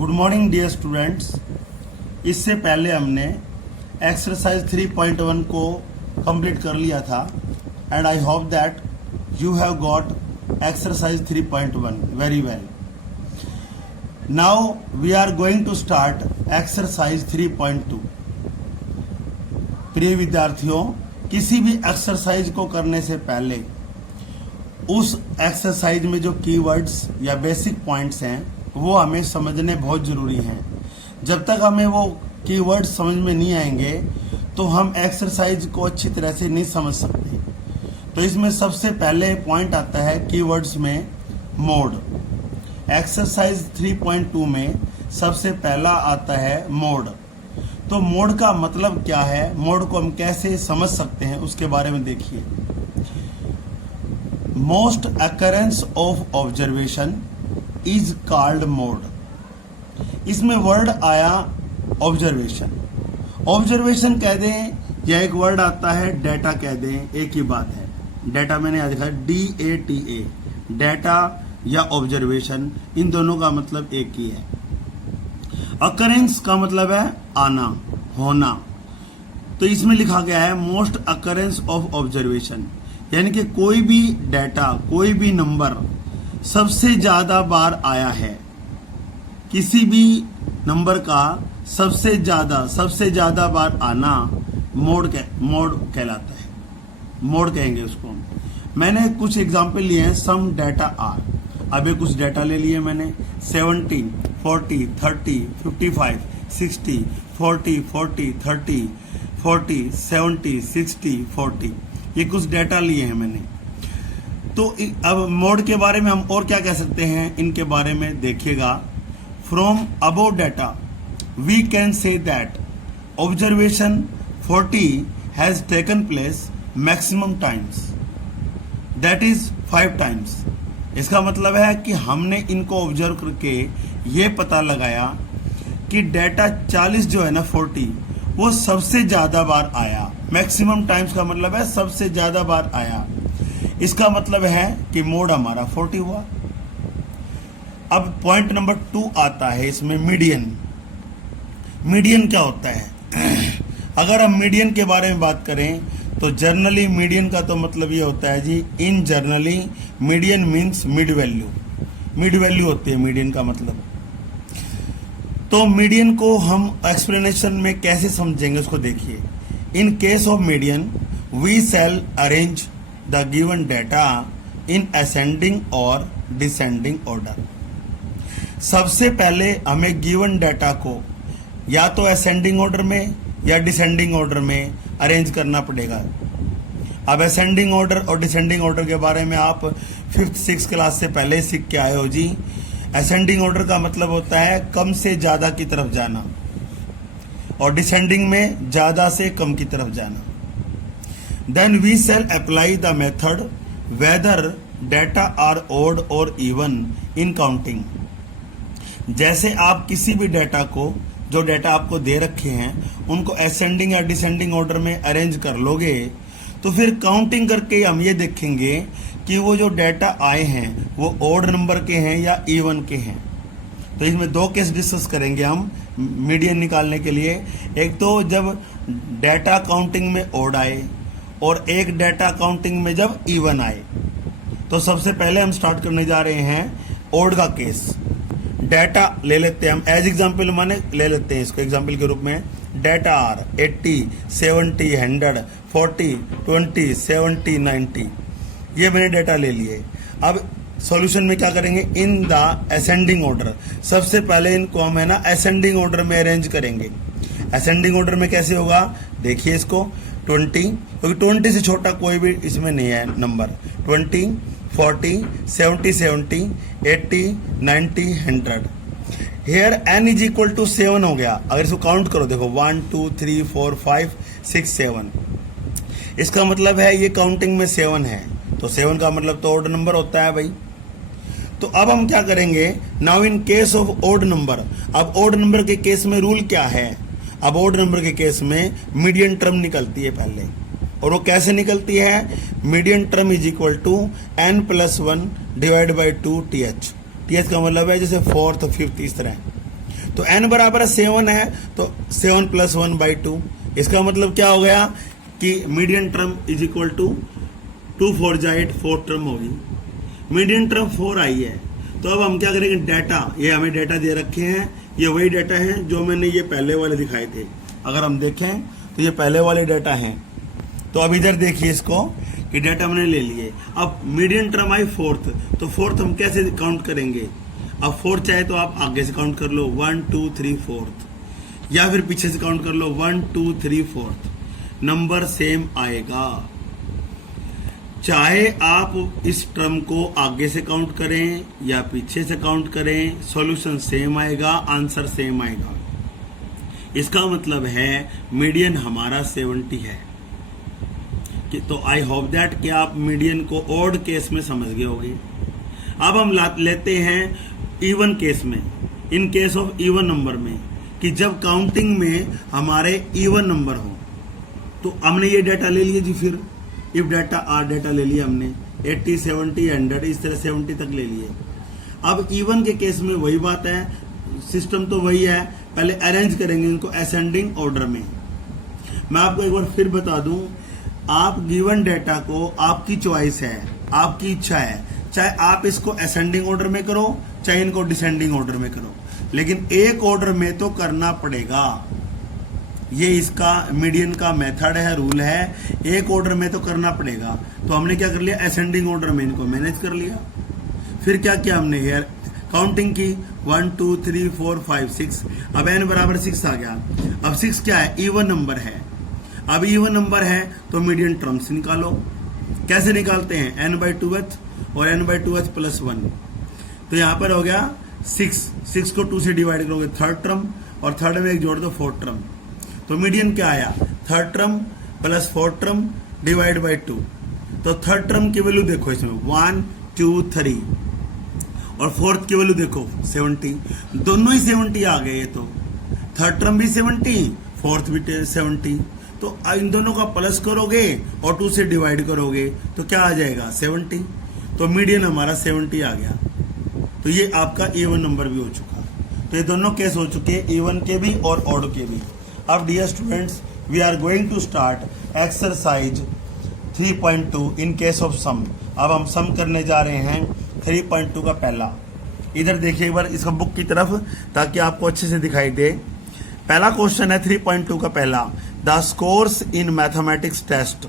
Good morning dear students. इससे पहले हमने एक्सरसाइज 3.1 को कंप्लीट कर लिया था and I hope that you have got exercise 3.1 very well. Now we are going to start exercise 3.2। प्रिय विद्यार्थियों, किसी भी एक्सरसाइज को करने से पहले उस एक्सरसाइज में जो कीवर्ड्स या बेसिक पॉइंट्स हैं वो हमें समझने बहुत जरूरी हैं। जब तक हमें वो कीवर्ड्स समझ में नहीं आएंगे तो हम एक्सरसाइज को अच्छी तरह से नहीं समझ सकते। तो इसमें सबसे पहले पॉइंट आता है कीवर्ड्स में मोड। एक्सरसाइज 3.2 में सबसे पहला आता है मोड। तो मोड का मतलब क्या है, मोड को हम कैसे समझ सकते हैं उसके बारे में देखिए। Most occurrence of observation is called mode. इसमें वर्ड आया ऑब्जर्वेशन। ऑब्जर्वेशन कह दें या एक वर्ड आता है डेटा कह दें, एक ही बात है। डेटा मैंने यहाँ दिखा DATA, डेटा या ऑब्जर्वेशन, इन दोनों का मतलब एक ही है। अकरेंस का मतलब है आना, होना। तो इसमें लिखा गया है मोस्ट अकरेंस ऑफ ऑब्जर्वेशन, यानी कि कोई भी डेटा, कोई भी नंबर सबसे ज्यादा बार आया है। किसी भी नंबर का सबसे ज्यादा बार आना मोड कहलाता है, मोड कहेंगे उसको। मैंने कुछ एग्जांपल लिए हैं। सम डेटा आर, अभी कुछ डेटा ले लिए मैंने 17, 40, 30, 55, 60, 40, 40, 30, 40, 70, 60, 40, ये कुछ डेटा लिए हैं मैंने। तो अब मोड के बारे में हम और क्या कह सकते हैं, इनके बारे में देखिएगा। From above data we can say that observation 40 has taken place maximum times, that is 5 times. इसका मतलब है कि हमने इनको ऑब्जर्व करके ये पता लगाया कि डेटा 40 जो है ना 40, वो सबसे ज्यादा बार आया। मैक्सिमम टाइम्स का मतलब है सबसे ज्यादा बार आया। इसका मतलब है कि मोड हमारा 40 हुआ। अब पॉइंट नंबर 2 आता है इसमें मीडियन। मीडियन क्या होता है? अगर हम मीडियन के बारे में बात करें तो जर्नली मीडियन का तो मतलब ये होता है जी, in generally median means mid value. Mid value होती है मीडियन का मतलब। तो मीडियन को हम एक्सप्लेनेशन में कैसे समझेंगे उसको देखिए। In case of median we shall arrange the given data in ascending और डिसेंडिंग ऑर्डर। सबसे पहले हमें गिवन डेटा को या तो असेंडिंग ऑर्डर में या डिसेंडिंग ऑर्डर में अरेंज करना पड़ेगा। अब असेंडिंग ऑर्डर और डिसेंडिंग ऑर्डर के बारे में आप 5th 6th क्लास से पहले ही सीख के आए हो जी। असेंडिंग ऑर्डर का मतलब होता है कम से ज्यादा की तरफ जाना और डिसेंडिंग में ज्यादा से कम की तरफ जाना। Then we shall apply the method whether data are odd और इवन इन काउंटिंग। जैसे आप किसी भी डेटा को, जो डेटा आपको दे रखे हैं, उनको असेंडिंग या डिसेंडिंग ऑर्डर में अरेंज कर लोगे तो फिर काउंटिंग करके हम ये देखेंगे कि वो जो डेटा आए हैं वो ओड नंबर के हैं या इवन के हैं। तो इसमें 2 केस डिस्कस करेंगे हम मीडियन निकालने के लिए। एक तो जब डेटा काउंटिंग में ओड आए और एक डेटा काउंटिंग में जब इवन आए। तो सबसे पहले हम स्टार्ट करने जा रहे हैं ओड का केस। डेटा ले लेते हैं हम एज एग्जाम्पल, माने ले लेते हैं इसको एग्जाम्पल के रूप में। डेटा आर 80, 70, 100, 40, 20, 70, 90, ये मैंने डेटा ले लिए। अब सॉल्यूशन में क्या करेंगे, इन द असेंडिंग ऑर्डर। सबसे पहले इनको हम है ना असेंडिंग ऑर्डर में अरेंज करेंगे। असेंडिंग ऑर्डर में कैसे होगा, देखिए इसको 20, क्योंकि 20 से छोटा कोई भी इसमें नहीं है number. 20, 40, 70, 70, 80, 90, 100। Here n is equal to 7 हो गया। अगर इसको काउंट करो देखो 1 2 3 4 5 6 7, इसका मतलब है ये काउंटिंग में 7 है। तो 7 का मतलब तो ओड नंबर होता है भाई। तो अब हम क्या करेंगे, now in case of odd number. अब ओड नंबर के केस में रूल क्या है, अब ओड नंबर के केस में मीडियन टर्म निकलती है पहले। और वो कैसे निकलती है, median term is equal to n+1 divide by 2 TH। TH का मतलब है जैसे 4th 5th इस तरह। तो n बराबर 7 है तो 7 + 1/2। इसका मतलब क्या हो गया कि median term is equal to 2 4 जा 8, 4 टर्म होगी। मीडियन टर्म 4 आई है, तो अब हम क्या करेंगे, डाटा, ये हमें डाटा दे रखे हैं, ये वही डाटा हैं जो मैंने ये पहले वाले दिखाए थे। अगर हम देखें तो ये पहले वाले डाटा हैं। तो अब इधर देखिए इसको कि डाटा हमने ले लिए। अब मीडियन टर्म आई 4th, तो 4th हम कैसे काउंट करेंगे? अब 4 चाहे तो आप आगे से काउंट कर लो 1 2 3 4th, या फिर पीछे से काउंट कर लो 1 2 3 4th, नंबर सेम आएगा। चाहे आप इस टर्म को आगे से काउंट करें या पीछे से काउंट करें, सॉल्यूशन सेम आएगा, आंसर सेम आएगा। इसका मतलब है मीडियन हमारा 70 है। तो आई होप दैट कि आप मीडियन को ऑड केस में समझ गए होंगे। अब हम लेते हैं इवन केस में, इन केस ऑफ इवन नंबर में, कि जब काउंटिंग में हमारे इवन नंबर हो। तो हमने ये डाटा ले लिया जी, फिर इफ डाटा आर डाटा ले लिया हमने 80 70 100, इस तरह 70 तक ले लिए। अब इवन के केस में वही बात है, सिस्टम तो वही है, पहले अरेंज करेंगे इनको असेंडिंग ऑर्डर में। मैं आपको एक बार फिर बता दूं, आप गिवन डाटा को, आपकी चॉइस है, आपकी इच्छा है, चाहे आप इसको असेंडिंग ऑर्डर में करो चाहे इनको डिसेंडिंग ऑर्डर में करो, लेकिन एक ऑर्डर में तो करना पड़ेगा। ये इसका मीडियन का मेथड है, रूल है, एक ऑर्डर में तो करना पड़ेगा। तो हमने क्या कर लिया, असेंडिंग ऑर्डर में इनको मैनेज कर लिया। फिर क्या किया हमने, यार काउंटिंग की 1 2 3 4 5 6। अब n बराबर 6 आ गया। अब 6 क्या है, इवन नंबर है। अब इवन नंबर है तो मीडियन टर्म्स निकालो। कैसे निकालते हैं, n/2th और n/2th + 1। तो यहां पर हो गया 6 को 2 से डिवाइड करोगे थर्ड टर्म, और थर्ड में एक जोड़ दो फोर्थ टर्म। तो मीडियन क्या आया, third term + fourth term divide by 2। तो थर्ड टर्म की वैल्यू देखो इसमें 1 2 3, और फोर्थ की वैल्यू देखो 70। दोनों ही 70 आ गए। ये तो थर्ड टर्म भी 70, फोर्थ भी 70। तो इन दोनों का प्लस करोगे और 2 से डिवाइड करोगे तो क्या आ जाएगा, 70। तो मीडियन हमारा 70 आ गया। तो ये आपका इवन नंबर भी हो चुका। तो ये दोनों केस हो चुके हैं, इवन के भी और ऑड के भी। अब dear students, we are going to start exercise 3.2 in case of sum. अब हम सम करने जा रहे हैं 3.2 का पहला। इधर देखिए एक बार इसका बुक की तरफ, ताकि आपको अच्छे से दिखाई दे। पहला क्वेश्चन है 3.2 का पहला, the scores in mathematics test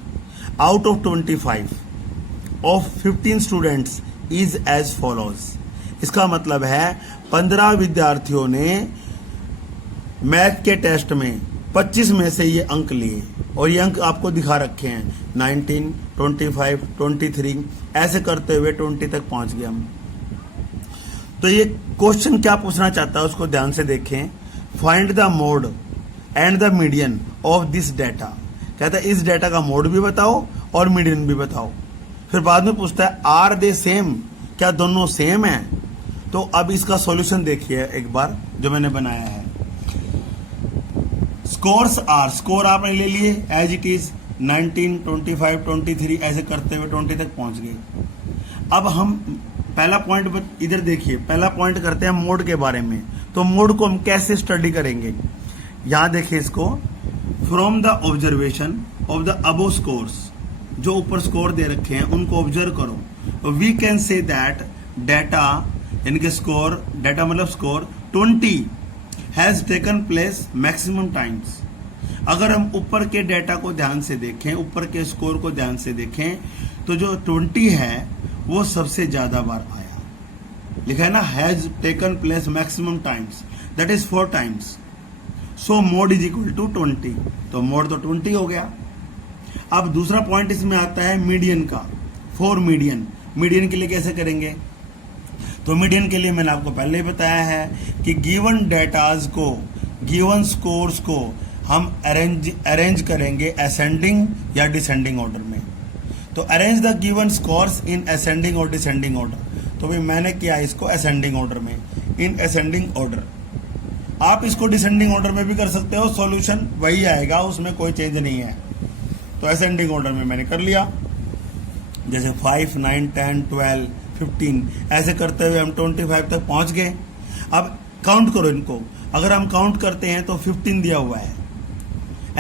out of 25 of 15 students is as follows. इसका मतलब है 15 विद्यार्थियों ने मैथ के टेस्ट में 25 में से ये अंक लिए, और ये अंक आपको दिखा रखे हैं 19 25 23, ऐसे करते हुए 20 तक पहुंच गए हम। तो ये क्वेश्चन क्या पूछना चाहता है उसको ध्यान से देखें। Find the mode and the median of this data. कहता है इस डाटा का मोड भी बताओ और मीडियन भी बताओ। फिर बाद में पूछता है आर दे सेम, क्या दोनों सेम है। तो अब इसका सॉल्यूशन देखिए एक बार जो मैंने बनाया है। स्कोर्स आर, स्कोर आपने ले लिए एज इट इज 19 25 23, ऐसे करते हुए 20 तक पहुंच गए। अब हम पहला पॉइंट इधर देखिए, पहला पॉइंट करते हैं मोड के बारे में। तो मोड को हम कैसे स्टडी करेंगे, यहां देखिए इसको, from the observation of the above scores, जो ऊपर स्कोर दे रखे हैं उनको ऑब्जर्व करो। We can say that data, इनके स्कोर, डाटा मतलब score 20 has taken place maximum times. अगर हम ऊपर के डाटा को ध्यान से देखें, ऊपर के स्कोर को ध्यान से देखें, तो जो 20 है वो सबसे ज्यादा बार आया। लिखा है ना, has taken place maximum times, that is 4 times. So mode is equal to 20, तो मोड तो 20 हो गया। अब दूसरा पॉइंट इसमें आता है मीडियन का। फॉर मीडियन, मीडियन के लिए कैसे करेंगे, तो मीडियन के लिए मैंने आपको पहले ही बताया है कि गिवन डेटाज को, गिवन स्कोर्स को हम अरेंज करेंगे असेंडिंग या डिसेंडिंग ऑर्डर में। तो arrange the given scores in ascending और डिसेंडिंग ऑर्डर। तो भाई मैंने किया इसको असेंडिंग ऑर्डर में, इन असेंडिंग ऑर्डर। आप इसको डिसेंडिंग ऑर्डर में भी कर सकते हो, सॉल्यूशन वही आएगा, उसमें कोई चेंज नहीं है। तो असेंडिंग ऑर्डर में मैंने कर लिया, जैसे 5 9 10 12 15, ऐसे करते हुए हम 25 तक पहुंच गए। अब काउंट करो इनको। अगर हम काउंट करते हैं तो 15 दिया हुआ है,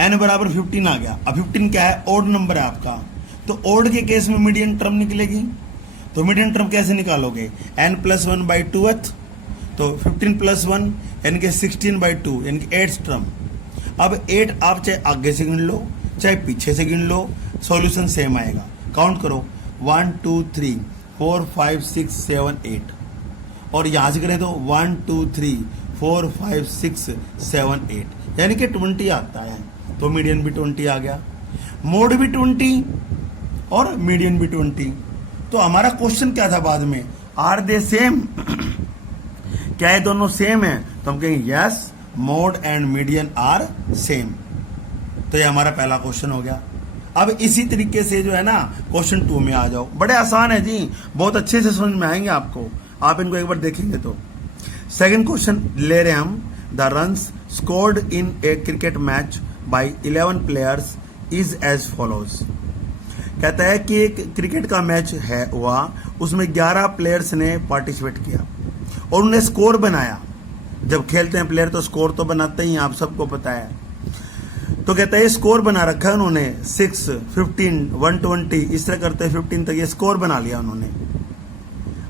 n बराबर 15 आ गया। अब 15 क्या है, ओड नंबर है आपका, तो ओड के केस में मीडियन टर्म निकलेगी। तो मीडियन टर्म कैसे निकालोगे, n+1/2th, तो 15 + 1 यानी कि 16/2 यानी कि 8th टर्म। अब 8 आप चाहे आगे से गिन लो चाहे पीछे से गिन लो, सॉल्यूशन सेम आएगा। काउंट करो 1 2 3 4 5 6 7 8, और यहां से करें तो 1 2 3 4 5 6 7 8 यानी कि 20 आता है। तो मीडियन भी 20 आ गया, मोड भी 20 और मीडियन भी 20। तो हमारा क्वेश्चन क्या था बाद में, आर दे सेम, क्या ये दोनों सेम है? तो हम कहेंगे yes, mode and median are same. तो ये हमारा पहला क्वेश्चन हो गया। अब इसी तरीके से जो है ना क्वेश्चन 2 में आ जाओ, बड़े आसान है जी, बहुत अच्छे से समझ में आएंगे आपको, आप इनको एक बार देखेंगे तो। सेकंड क्वेश्चन ले रहे हम, the runs scored in a cricket match by 11 players is as follows. कहता है कि एक क्रिकेट का मैच है हुआ, उसमें 11 प्लेयर्स ने पार्टिसिपेट किया और उन्हें स्कोर बनाया। जब खेलते हैं प्लेयर तो स्कोर तो बनाते ही, आप सबको पता है। तो कहता है स्कोर बना रखा है उन्होंने 6, 15, 120 इस तरह करते हैं 15 तक ये स्कोर बना लिया उन्होंने।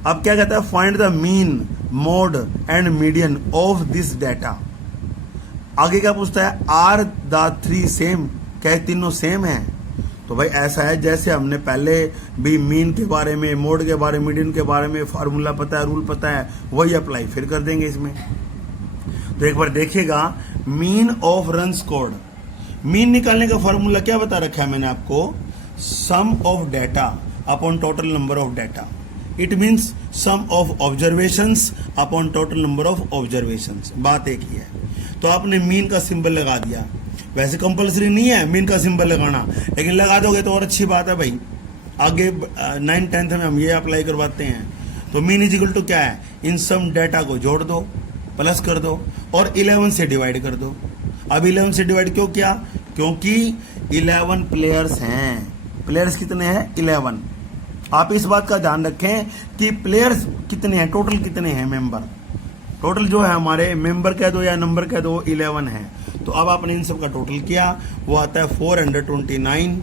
अब क्या कहता है, find the mean, mode and median of this data. आगे क्या पूछता है, आर द 3 सेम, क्या तीनों सेम है? तो भाई ऐसा है जैसे हमने पहले भी मीन के बारे में, मोड के बारे में, मीडियन के बारे में फार्मूला पता है, रूल पता है, वही अप्लाई फिर कर देंगे इसमें। तो एक बार देखिएगा, mean of run scored, mean निकालने का फॉर्मूला क्या बता रखा है मैंने आपको, sum of data upon total number of data. It means sum of observations upon total number of observations. बात एक ही है। तो आपने मीन का सिंबल लगा दिया, वैसे कंपलसरी नहीं है मीन का सिंबल लगाना, लेकिन लगा दोगे तो और अच्छी बात है भाई। आगे 9th 10th में हम ये अप्लाई करवाते हैं। तो मीन इज इक्वल टू क्या है, इन सम डेटा को जोड़ दो, प्लस कर दो और 11 से डिवाइड कर दो। अब 11 से डिवाइड क्यों किया, क्योंकि 11 प्लेयर्स हैं। प्लेयर्स कितने हैं, 11। आप इस बात का ध्यान रखें कि प्लेयर्स कितने हैं, टोटल कितने हैं मेंबर, टोटल जो है हमारे मेंबर कह दो या नंबर कह दो 11 है। तो अब आपने इन सब का टोटल किया, वो आता है 429।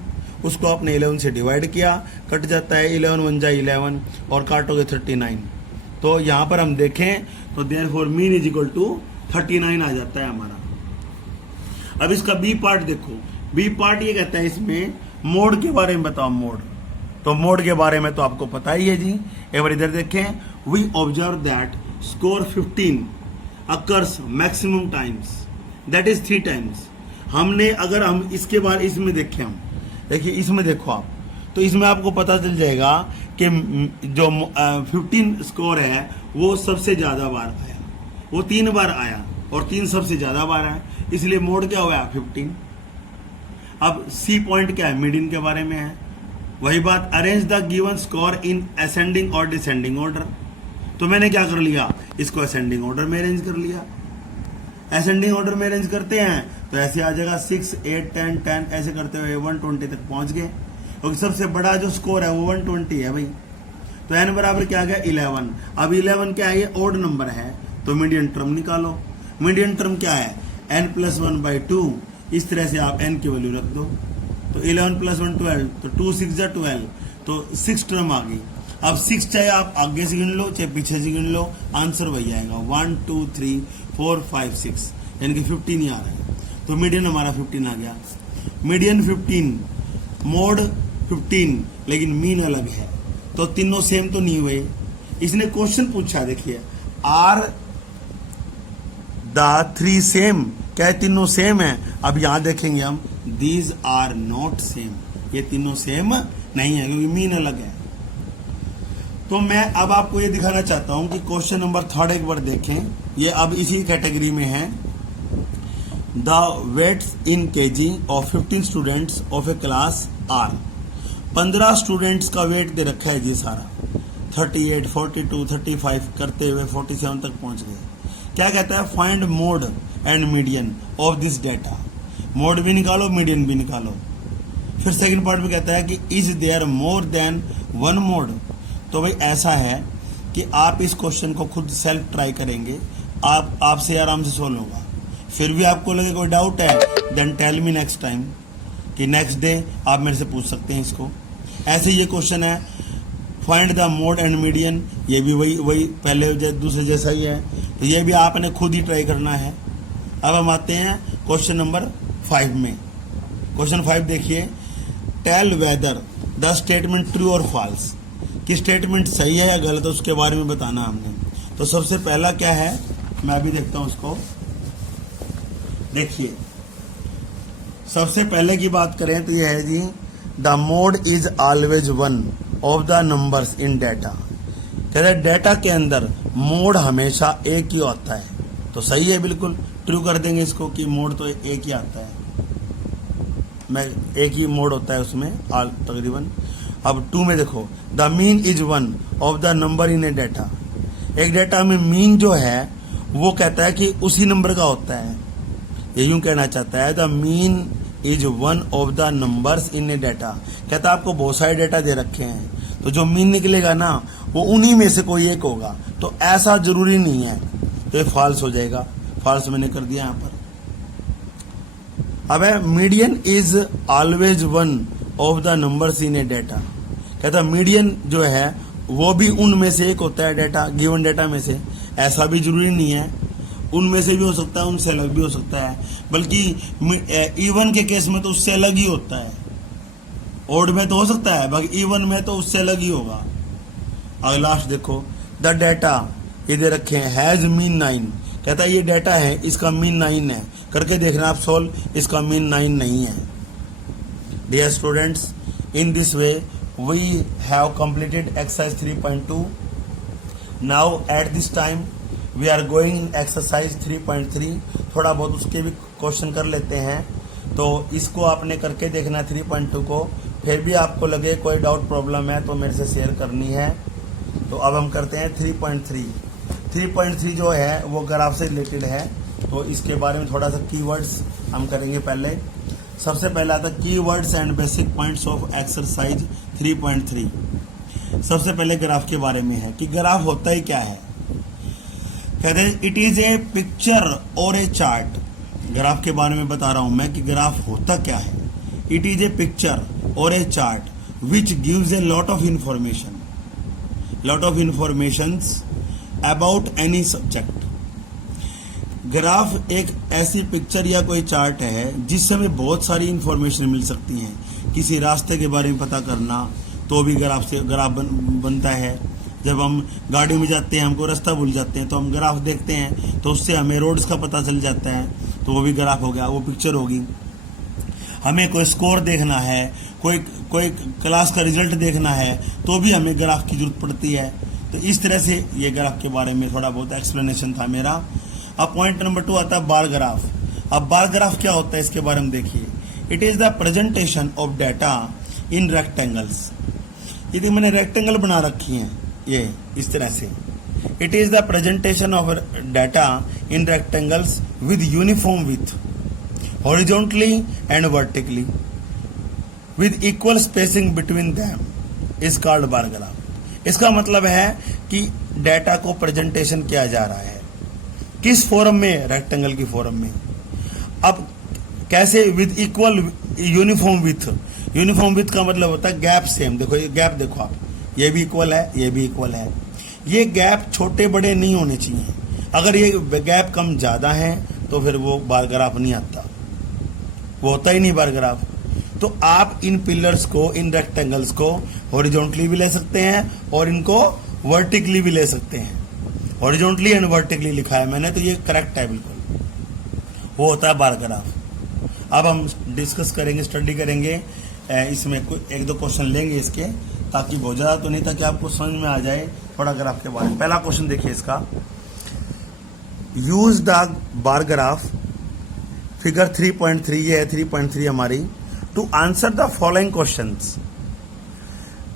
उसको आपने 11 से डिवाइड किया, कट जाता है 11 1 जा 11 और काटोगे 39। तो यहां पर हम देखें तो therefore mean is equal to 39 आ जाता है हमारा। अब इसका बी पार्ट देखो, बी पार्ट ये कहता है इसमें मोड के बारे में बताओ। मोड, तो मोड के बारे में तो आपको पता ही है जी। एक बार इधर देखें, we observe that score 15 occurs maximum times, that is 3 times. हमने अगर हम इसके बाद इसमें देखें, हम देखिए इसमें देखो आप, तो इसमें आपको पता चल जाएगा कि जो 15 स्कोर है वो सबसे ज्यादा बार आया, वो 3 बार आया और 3 सबसे ज्यादा बार आया, इसलिए मोड क्या हुआ 15। अब सी पॉइंट क्या है, मीडियन के बारे में है। वही बात, arrange the given score in ascending और डिसेंडिंग ऑर्डर। तो मैंने क्या कर लिया, इसको असेंडिंग ऑर्डर में अरेंज कर लिया। असेंडिंग ऑर्डर में अरेंज करते हैं तो ऐसे आ जाएगा 6 8 10 10 ऐसे करते हुए 120 तक पहुंच गए, क्योंकि सबसे बड़ा जो स्कोर है वो 120 है भाई। तो एन बराबर क्या आ गया 11। अब 11 क्या है, ये ओड नंबर है, तो मीडियन टर्म निकालो। मीडियन टर्म क्या है, n+1/2। इस तरह से आप n की वैल्यू रख दो, तो 11 + 1 12, तो 2 6 जा 12, तो 6 टर्म आ गई। अब 6 चाहे आप आगे से गिन लो चाहे पीछे से गिन लो, आंसर वही आएगा 1 2 3 4 5 6 यानी कि 15 ही आ रहा है। तो मीडियन हमारा 15 आ गया। मीडियन 15, मोड 15, लेकिन मीन अलग है, तो तीनों सेम तो नहीं हुए। इसने क्वेश्चन पूछा, देखिए आर द 3 सेम, क्या तीनों सेम है? अब यहां देखेंगे हम, दीज आर नॉट सेम, ये तीनों सेम नहीं है क्योंकि मीन अलग है। तो मैं अब आपको ये दिखाना चाहता हूं कि क्वेश्चन नंबर 3 एक बार देखें, ये अब इसी कैटेगरी में है। The weights in kg of 15 students of a class are. 15 students का वेट दे रखा है जी सारा, 38 42 35 करते हुए 47 तक पहुंच गए। क्या कहता है, find mode and median of this data. Mode भी निकालो, मीडियन भी निकालो। फिर सेकंड पार्ट में कहता है कि is there more than one mode. तो भाई ऐसा है कि आप इस क्वेश्चन को खुद सेल्फ ट्राई करेंगे, आप आपसे आराम से सोल्व होगा। फिर भी आपको लगे कोई डाउट है, then tell me next time, कि नेक्स्ट डे आप मेरे से पूछ सकते हैं इसको। ऐसे ये क्वेश्चन है, find the mode and median, ये भी वही पहले दूसरे जैसा ही है, तो ये भी आपने खुद ही ट्राई करना है। अब हम आते हैं क्वेश्चन नंबर 5 में। क्वेश्चन 5 देखिए, tell whether the statement true और फॉल्स, कि स्टेटमेंट सही है या गलत है उसके बारे में बताना हमने। तो सबसे पहला क्या है, मैं अभी देखता हूं उसको। देखिए, सबसे पहले की बात करें तो यह है जी, the mode is always one of the numbers in data. कहते हैं डाटा के अंदर मोड हमेशा एक ही होता है, तो सही है, बिल्कुल ट्रू कर देंगे इसको कि मोड तो एक ही आता है, मैं एक ही मोड होता है उसमें तकरीबन। अब 2 में देखो, the mean is one of the number in A data. एक डाटा में मीन जो है वो कहता है कि उसी नंबर का होता है, ये यूं कहना चाहता है, the mean is one of the numbers in A data. कहता है आपको बहुत सारे डाटा दे रखे हैं, तो जो मीन निकलेगा ना वो उन्हीं में से कोई एक होगा, तो ऐसा जरूरी नहीं है, तो ये फॉल्स हो जाएगा। फॉल्स मैंने कर दिया यहां पर। अब है, median is always one of the numbers in A data. कहता मीडियन जो है वो भी उनमें से एक होता है, डाटा गिवन डाटा में से। ऐसा भी जरूरी नहीं है, उनमें से भी हो सकता है, उनसे अलग भी हो सकता है, बल्कि इवन के केस में तो उससे अलग ही होता है। ओड में तो हो सकता है, बाकी इवन में तो उससे अलग ही होगा। अगर लास्ट देखो, द डाटा ये दे रखे हैं, हैज मीन 9। कहता है ये डाटा है, इसका मीन 9 है, करके देखना आप सोल्व, इसका मीन 9 नहीं है। Dear students, in this way we have completed exercise 3.2. now at this time we are going in exercise 3.3. थोड़ा बहुत उसके भी क्वेश्चन कर लेते हैं, तो इसको आपने करके देखना 3.2 को। फिर भी आपको लगे कोई डाउट प्रॉब्लम है तो मेरे से शेयर करनी है। तो अब हम करते हैं 3.3। 3.3 जो है वो ग्राफ से रिलेटेड है, तो इसके बारे में थोड़ा सा कीवर्ड्स हम करेंगे। पहले सबसे पहला आता keywords and basic points of exercise 3.3। सबसे पहले ग्राफ के बारे में है कि ग्राफ होता ही क्या है। कहते हैं इट इज ए पिक्चर और ए चार्ट। ग्राफ के बारे में बता रहा हूं मैं कि ग्राफ होता क्या है। इट इज ए पिक्चर और a chart which gives a lot of information about any subject. Graph एक ऐसी पिक्चर या कोई चार्ट है जिससे हमें बहुत सारी इंफॉर्मेशन मिल सकती है। किसी रास्ते के बारे में पता करना तो भी ग्राफ बनता है। जब हम गाड़ी में जाते हैं, हमको रास्ता भूल जाते हैं, तो हम ग्राफ देखते हैं, तो उससे हमें रोड्स का पता चल जाता है, तो वो भी ग्राफ हो गया, वो पिक्चर होगी। हमें कोई स्कोर देखना है, कोई क्लास का रिजल्ट देखना है, तो भी हमें ग्राफ की जरूरत पड़ती है। तो इस तरह से ये ग्राफ के बारे में थोड़ा बहुत एक्सप्लेनेशन था मेरा। अब पॉइंट नंबर 2 आता है बार ग्राफ। अब बार ग्राफ क्या होता है इसके बारे में देखिए। It is the presentation of data in rectangles. यदि मैंने रेक्टेंगल बना रखी है ये इस तरह से, it is the presentation of data in rectangles with uniform with horizontally and vertically with equal spacing between them is called bar graph. इसका मतलब है कि डाटा को प्रेजेंटेशन किया जा रहा है किस फॉर्म में, रेक्टेंगल की फॉर्म में। अब कैसे, with equal uniform with. Uniform with का मतलब होता है गैप सेम। देखो ये गैप देखो आप, ये भी इक्वल है, ये भी इक्वल है। ये गैप छोटे बड़े नहीं होने चाहिए। अगर ये गैप कम ज्यादा है तो फिर वो बार ग्राफ नहीं आता, वो होता ही नहीं बार ग्राफ। तो आप इन पिलर्स को, इन रेक्टेंगल्स को हॉरिजॉन्टली भी ले सकते हैं और इनको वर्टिकली भी ले सकते हैं। हॉरिजॉन्टली एंड वर्टिकली लिखा है मैंने, तो ये करेक्ट है बिल्कुल, वो होता है बार ग्राफ। अब हम डिस्कस करेंगे, स्टडी करेंगे, इसमें एक दो क्वेश्चन लेंगे इसके, ताकि बहुत ज्यादा तो नहीं, ताकि आपको समझ में आ जाए थोड़ा ग्राफ के बारे में। पहला क्वेश्चन देखिए इसका, use the bar graph, figure 3.3 ये है 3.3 हमारी, to answer the following questions.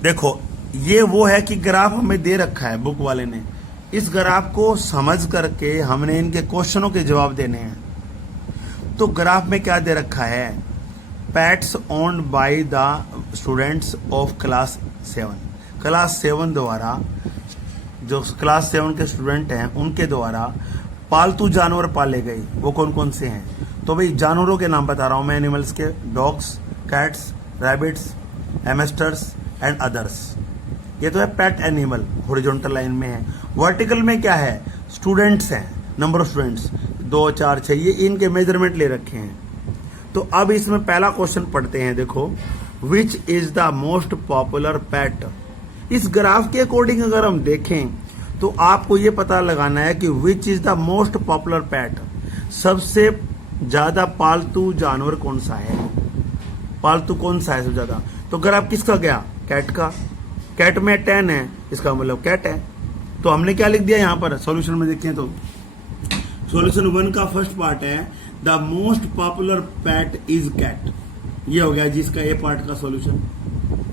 देखो ये वो है कि ग्राफ हमें दे रखा है बुक वाले ने, इस ग्राफ को समझ करके हमने इनके क्वेश्चनों के जवाब देने हैं। तो ग्राफ में क्या दे रखा है, pets owned by the students of class 7। Class 7 द्वारा, जो क्लास 7 के स्टूडेंट हैं उनके द्वारा पालतू जानवर पाले गए वो कौन कौन से हैं? तो भाई जानवरों के नाम बता रहा हूं मैं एनिमल्स के, dogs, cats, rabbits, hamsters and others. ये तो है पेट एनिमल, हॉरिजॉन्टल लाइन में है। वर्टिकल में क्या है? स्टूडेंट्स हैं, नंबर ऑफ स्टूडेंट्स 2 4 6, ये इनके मेजरमेंट ले रखे हैं। तो अब इसमें पहला क्वेश्चन पढ़ते हैं, देखो, which is the most popular pet. इस ग्राफ के अकॉर्डिंग अगर हम देखें तो आपको ये पता लगाना है कि which is the most popular pet, सबसे ज्यादा पालतू जानवर कौन सा है, पालतू कौन सा है सबसे ज्यादा। तो ग्राफ किसका गया? कैट का। कैट में 10 है, इसका मतलब कैट है। तो हमने क्या लिख दिया यहां पर सॉल्यूशन में देखें तो सॉल्यूशन 1 का फर्स्ट पार्ट है the most popular pet is cat. ये हो गया जिसका ए पार्ट का सॉल्यूशन।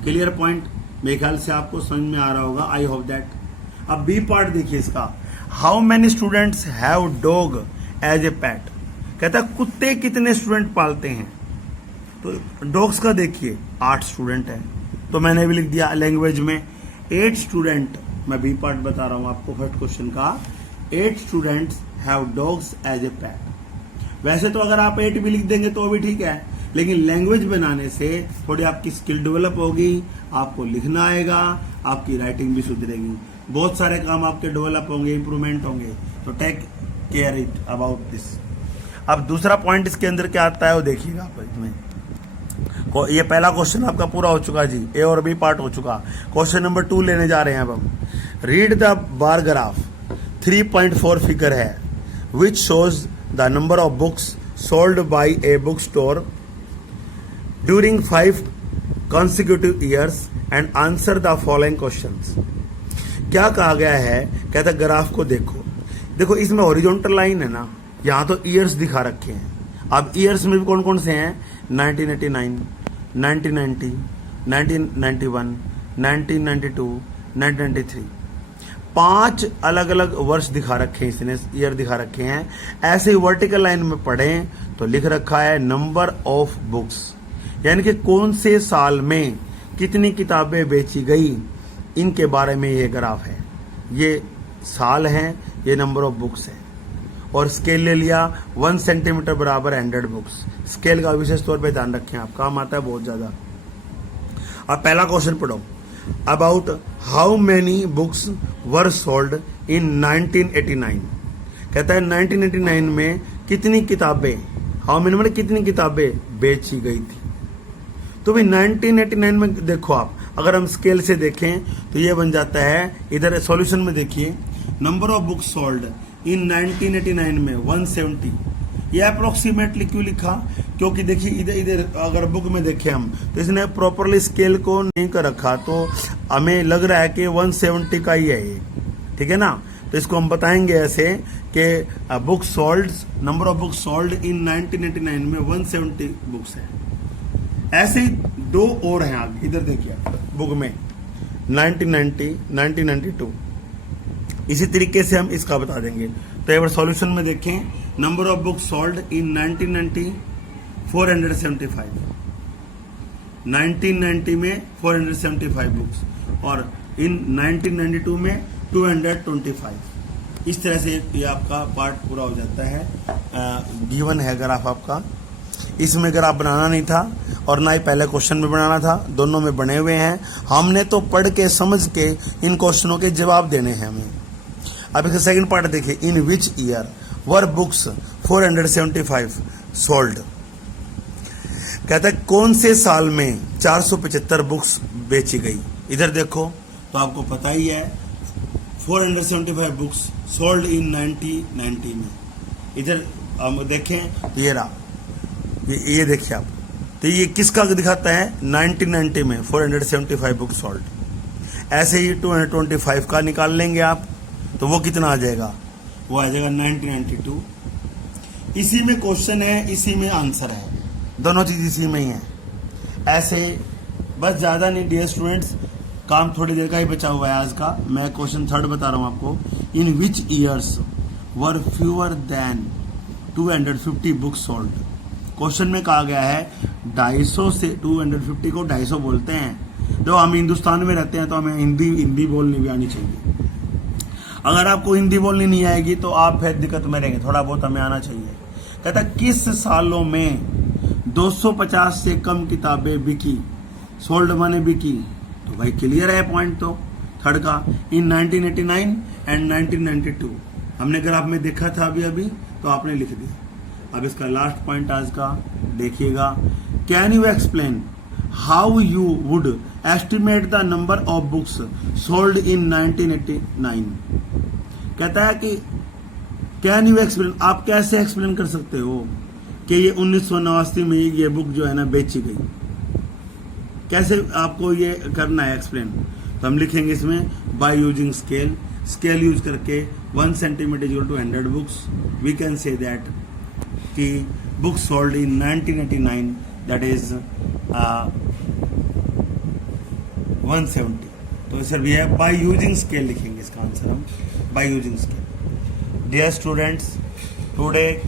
Clear point? मेरे ख्याल से आपको समझ में आ रहा होगा, आई होप दैट। अब बी पार्ट देखिए इसका, how many students have dog as a pet. कहता है कुत्ते कितने स्टूडेंट पालते हैं। तो डॉग्स का देखिए 8 स्टूडेंट है, तो मैंने भी लिख दिया लैंग्वेज में 8 स्टूडेंट। मैं बी पार्ट बता रहा हूं आपको फर्स्ट क्वेश्चन का, 8 students have dogs as a pet. वैसे तो अगर आप 8 भी लिख देंगे तो भी ठीक है, लेकिन लैंग्वेज बनाने से थोड़ी आपकी स्किल डेवलप होगी, आपको लिखना आएगा, आपकी राइटिंग भी सुधरेगी, बहुत सारे काम आपके डेवलप होंगे, इंप्रूवमेंट होंगे। तो take care it about this. अब दूसरा पॉइंट इसके अंदर क्या आता है वो देखिएगा आप इसमें। ये पहला क्वेश्चन आपका पूरा हो चुका जी, ए और बी पार्ट हो चुका। क्वेश्चन नंबर 2 लेने जा रहे हैं अब हम। Read the bar graph, 3.4 figure है, which shows the number of books sold by a book store during 5 consecutive years and answer the following questions। क्या कहा गया है? कहता ग्राफ को देखो, देखो इसमें हॉरिजॉन्टल लाइन है ना, यहां तो ईयर्स दिखा रखे हैं। अब ईयर्स में भी कौन कौन से हैं? 1989, 1990, 1991, 1992, 1993। 5 अलग अलग वर्ष दिखा रखे हैं इसने, ईयर दिखा रखे हैं। ऐसे ही वर्टिकल लाइन में पढ़ें तो लिख रखा है नंबर ऑफ बुक्स, यानी कि कौन से साल में कितनी किताबें बेची गई, इनके बारे में ये ग्राफ है। ये साल है, ये नंबर ऑफ बुक्स है। और स्केल ले लिया 1 सेंटीमीटर बराबर 100 बुक्स। स्केल का विशेष तौर पे ध्यान रखें, आप काम आता है बहुत ज्यादा। अब पहला क्वेश्चन पढ़ो, about how many books were sold in 1989। कहता है 1989 में कितनी किताबें, हाउ मेनी मतलब कितनी किताबें बेची गई थी। तो भाई 1989 में देखो आप, अगर हम स्केल से देखें तो ये बन जाता है, इधर सॉल्यूशन में देखिए, number of books sold in 1989 में 170। ये अप्रोक्सीमेटली क्यों लिखा? क्योंकि देखिए इधर इधर अगर बुक में देखें हम तो इसने प्रॉपरली स्केल को नहीं कर रखा, तो हमें लग रहा है कि 170 का ही है ये, ठीक है ना। तो इसको हम बताएंगे ऐसे कि book sold, number of books sold in 1989 में 170 बुक्स है। ऐसे ही 2 और हैं आगे, इधर देखिए बुक में 1990, 1992। इसी तरीके से हम इसका बता देंगे। तो एक बार सॉल्यूशन में देखें, नंबर ऑफ बुक्स सोल्ड इन 1990 475, 1990 में 475 बुक्स, और इन 1992 में 225। इस तरह से ये आपका पार्ट पूरा हो जाता है। गिवन है ग्राफ आपका, इसमें ग्राफ बनाना नहीं था और ना ही पहले क्वेश्चन में बनाना था, दोनों में बने हुए हैं। हमने तो पढ़ के समझ के इन क्वेश्चनों के जवाब देने हैं हमें। अब इसका सेकंड पार्ट देखिए, in which year were books 475 sold. कहता है कौन से साल में 475 बुक्स बेची गई। इधर देखो तो आपको पता ही है 475 बुक्स सोल्ड इन 1990 में। इधर हम देखें तो ये रहा, ये देखिए आप, तो ये किसका दिखाता है? 1990 में 475 बुक सोल्ड। ऐसे ही 225 का निकाल लेंगे आप तो वो कितना आ जाएगा? वो आ जाएगा 1992। इसी में क्वेश्चन है, इसी में आंसर है, दोनों चीज इसी में ही है। ऐसे बस ज्यादा नहीं डियर स्टूडेंट्स, काम थोड़ी देर का ही बचा हुआ है आज का। मैं क्वेश्चन 3 बता रहा हूं आपको। In which years were fewer than 250 books sold. Question में कहा गया है 250 से 250 को 250 बोलते हैं। जो हम हिंदुस्तान में रहते हैं तो हमें हिंदी बोलनी भी आनी चाहिए। अगर आपको हिंदी बोलनी नहीं आएगी तो आप फिर दिक्कत में रहेंगे, थोड़ा बहुत हमें आना चाहिए। कहता किस सालों में 250 से कम किताबें बिकी, सोल्ड माने बिकी, तो भाई क्लियर है पॉइंट तो थर्ड का, इन 1989 एंड 1992। हमने ग्राफ में देखा था अभी अभी, तो आपने लिख दिया। अब इसका लास्ट पॉइंट आज का देखिएगा, can you explain how you would estimate the number of books sold in 1989। कहता है कि कैन यू एक्सप्लेन, आप कैसे एक्सप्लेन कर सकते हो कि ये 1989 में ये बुक जो है ना बेची गई, कैसे आपको ये करना है एक्सप्लेन। तो हम लिखेंगे इसमें by using scale, scale use करके 1 centimetre equal to 100 books, we can say that कि books sold in 1989 that is 170। तो सर भी है बाय यूजिंग स्केल लिखेंगे इसका आंसर हम, by using scale. Dear students, today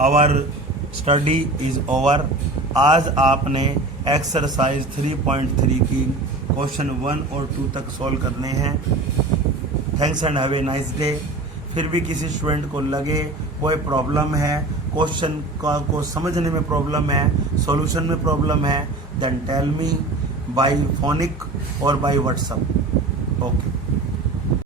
our study is over. आज आपने एक्सरसाइज 3.3 की क्वेश्चन 1 और 2 तक सॉल्व करने हैं। Thanks and have a nice day. फिर भी किसी स्टूडेंट को लगे कोई प्रॉब्लम है, क्वेश्चन को समझने में प्रॉब्लम है, सॉल्यूशन में प्रॉब्लम है, then tell me by phonic और बाय व्हाट्सएप। ओके।